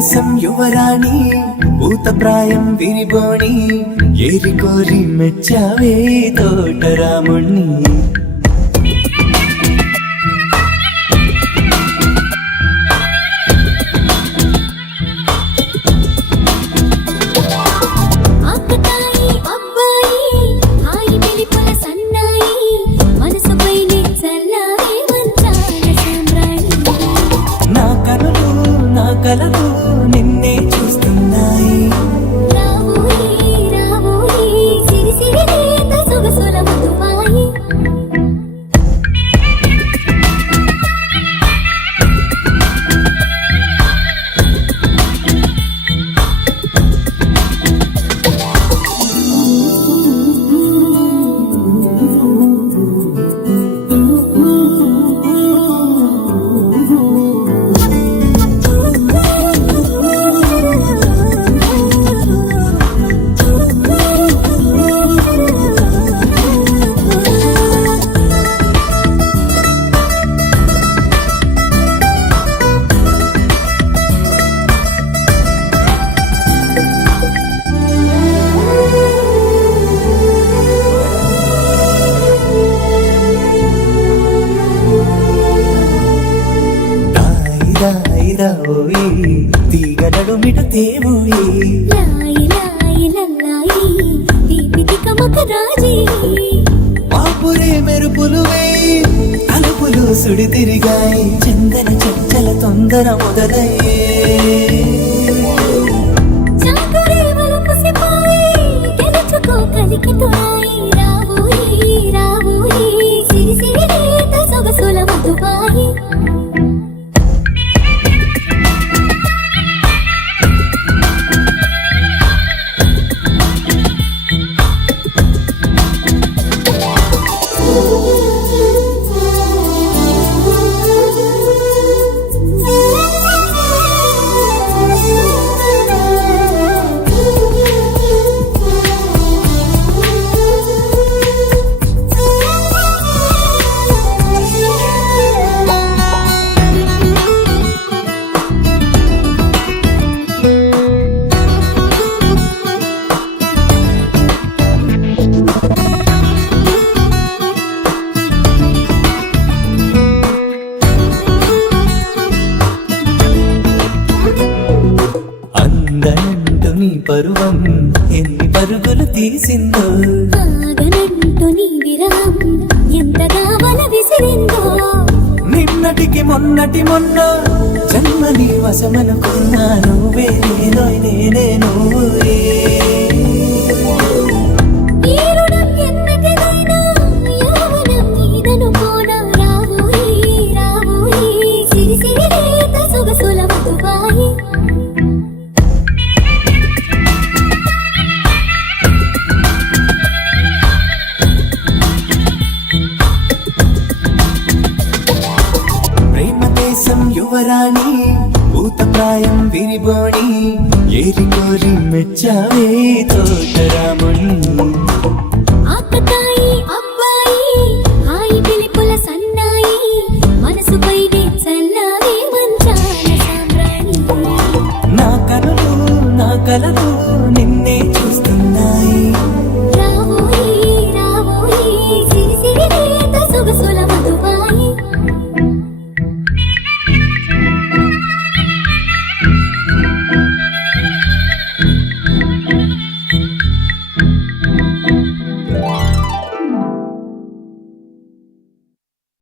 దేశం యువరాణి భూతప్రాయం విరిబోణి ఏరి కోరి మెచ్చావే తోటరాముణ్ణి కలలు నిన్నే చూస్తున్నాయి తీగడడు మిట తేవోయి పాపురే మెరుపులు వేయి అలుపులు సుడి తిరిగాయి చందన చంచల తొందర మొదలయ్యే పరువం ఎన్ని పరుగులు తీసిందో ఆగనంటూ నీ విరహం ఎంతగా వల విసిరిందో నిన్నటికి మొన్నటి మొన్న జన్మని వశమనుకున్నా నువ్వే నేనే నువ్వే యువరాణి భూతప్రాయం విరిబోణి ఏరి కోరి మెచ్చావే తోటరాముణ్ణి ఆకతాయి అబ్బాయి హాయి పిలుపుల సన్నాయి మనసుపై చల్లారే మంచాల సామ్రాణి నా కలలు